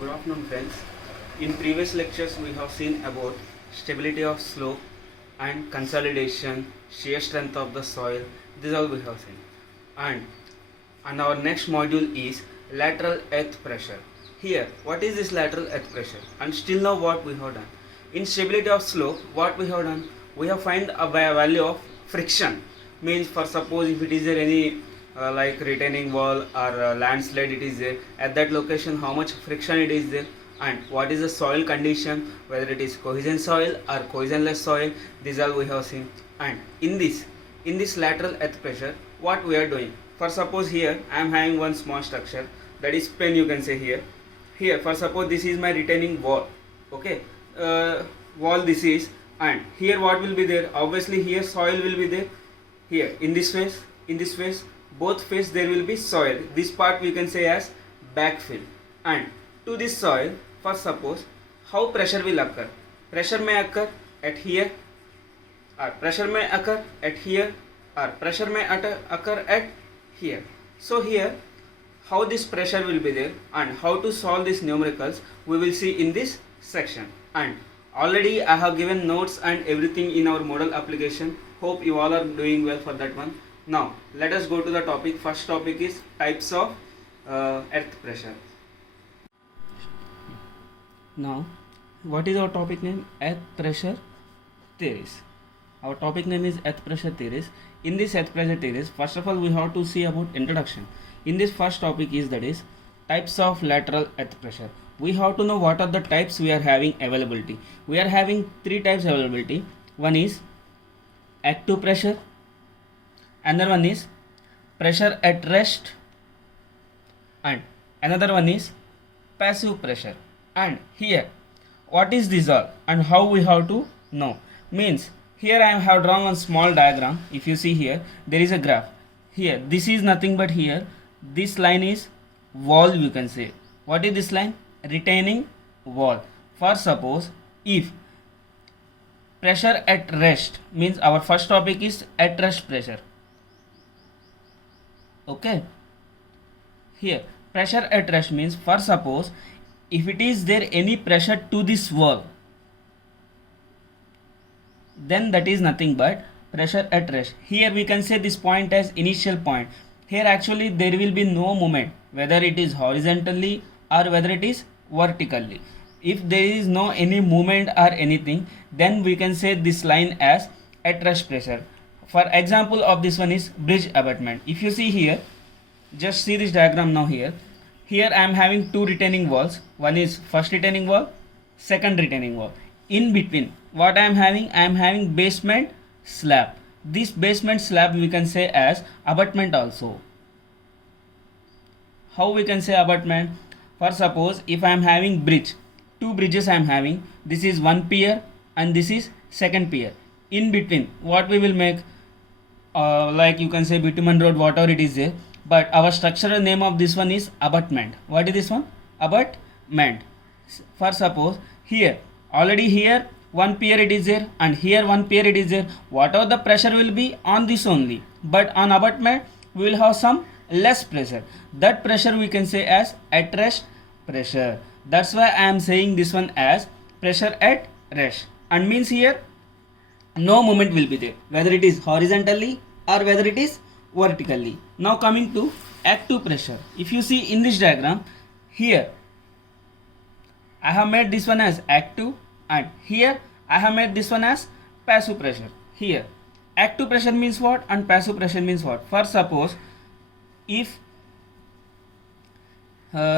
Good afternoon, friends. In previous lectures, we have seen about stability of slope and consolidation, shear strength of the soil. This all we have seen. And our next module is lateral earth pressure. Here, what is this lateral earth pressure? And still now what we have done? In stability of slope, what we have done? We have find a value of friction. Means for suppose if it is there any like retaining wall or landslide it is there, at that location how much friction it is there, and what is the soil condition, whether it is cohesion soil or cohesionless soil. These all we have seen. And in this lateral earth pressure, what we are doing, for suppose here I am having one small structure, that is pen you can say here for suppose this is my retaining wall. Okay, wall this is, and here what will be there? Obviously here soil will be there. Here in this phase, both phase there will be soil. This part we can say as backfill. And to this soil, for suppose how pressure will occur? Pressure may occur at here, or pressure may occur at here, or pressure may occur at here. So here how this pressure will be there and how to solve these numericals we will see in this section. And already I have given notes and everything in our model application. Hope you all are doing well for that one. Now let us go to the topic. First topic is types of earth pressure. Now what is our topic name? Earth pressure theories. Our topic name is earth pressure theories. In this earth pressure theories, first of all we have to see about introduction. In this first topic is, that is, types of lateral earth pressure. We have to know what are the types we are having availability. We are having three types availability. One is active pressure, another one is pressure at rest, and another one is passive pressure. And here what is this all and how we have to know? Means here I have drawn one small diagram. If you see here, there is a graph. Here this is nothing but here this line is wall, you can say. What is this line? Retaining wall. For suppose if pressure at rest, means our first topic is at rest pressure. Okay, here pressure at rest means, for suppose if it is there any pressure to this wall, then that is nothing but pressure at rest. Here we can say this point as initial point. Here actually there will be no movement, whether it is horizontally or whether it is vertically. If there is no any movement or anything, then we can say this line as at rest pressure. For example of this one is bridge abutment. If you see here, just see this diagram now here. Here I am having two retaining walls. One is first retaining wall, second retaining wall. In between what I am having? I am having basement slab. This basement slab we can say as abutment also. How we can say abutment? For suppose if I am having bridge, two bridges I am having, this is one pier and this is second pier. In between what we will make, like you can say bitumen road, whatever it is there, but our structural name of this one is abutment. What is this one? Abutment. For suppose here, already here one pier it is there and here one pier it is there. Whatever the pressure will be on this only, but on abutment we will have some less pressure. That pressure we can say as at rest pressure. That's why I am saying this one as pressure at rest. And means here no movement will be there, whether it is horizontally or whether it is vertically. Now coming to active pressure. If you see in this diagram, here I have made this one as active and here I have made this one as passive pressure. Here active pressure means what and passive pressure means what? For suppose if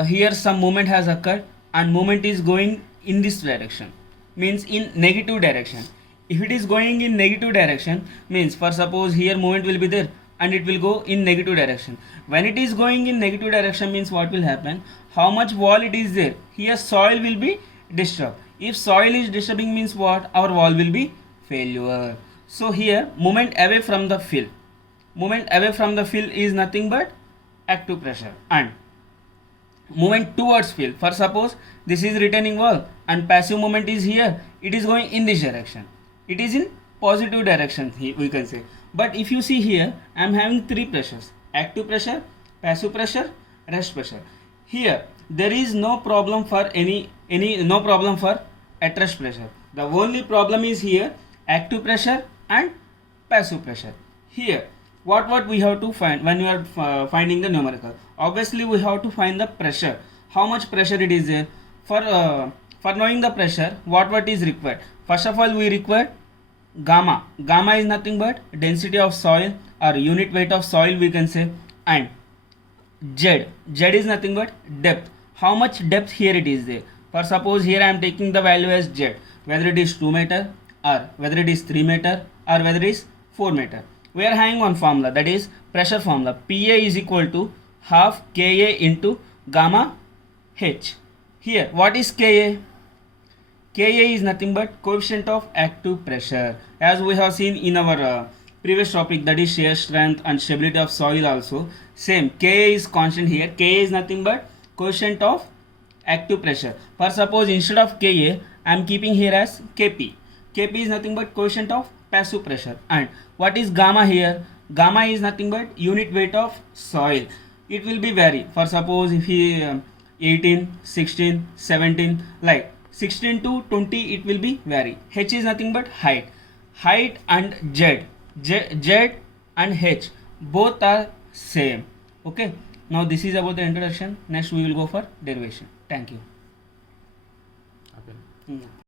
here some movement has occurred and movement is going in this direction, means in negative direction. If it is going in negative direction, means for suppose here movement will be there and it will go in negative direction. When it is going in negative direction, means what will happen? How much wall it is there? Here soil will be disturbed. If soil is disturbing, means what? Our wall will be failure. So here movement away from the fill. Movement away from the fill is nothing but active pressure. And movement towards fill. For suppose this is retaining wall and passive movement is here. It is going in this direction. It is in positive direction we can say. But if you see here, I am having three pressures: active pressure, passive pressure, rest pressure. Here there is no problem for no problem for at rest pressure. The only problem is here active pressure and passive pressure. Here what we have to find when we are finding the numerical? Obviously we have to find the pressure, how much pressure it is there. For knowing the pressure, what is required? First of all we require gamma. Gamma is nothing but density of soil or unit weight of soil we can say. And Z is nothing but depth, how much depth here it is there. For suppose here I am taking the value as Z, whether it is 2 meter or whether it is 3 meter or whether it is 4 meter. We are having one formula, that is pressure formula. PA is equal to half Ka into gamma H. Here what is Ka? Ka is nothing but coefficient of active pressure, as we have seen in our previous topic, that is shear strength and stability of soil also. Same, Ka is constant here. Ka is nothing but coefficient of active pressure. For suppose instead of Ka I am keeping here as Kp. Kp is nothing but coefficient of passive pressure. And what is gamma here? Gamma is nothing but unit weight of soil. It will be vary. For suppose if he 18, 16, 17, like 16 to 20 it will be vary. H is nothing but height. Height and Z and H both are same. Okay, now this is about the introduction. Next we will go for derivation. Thank you.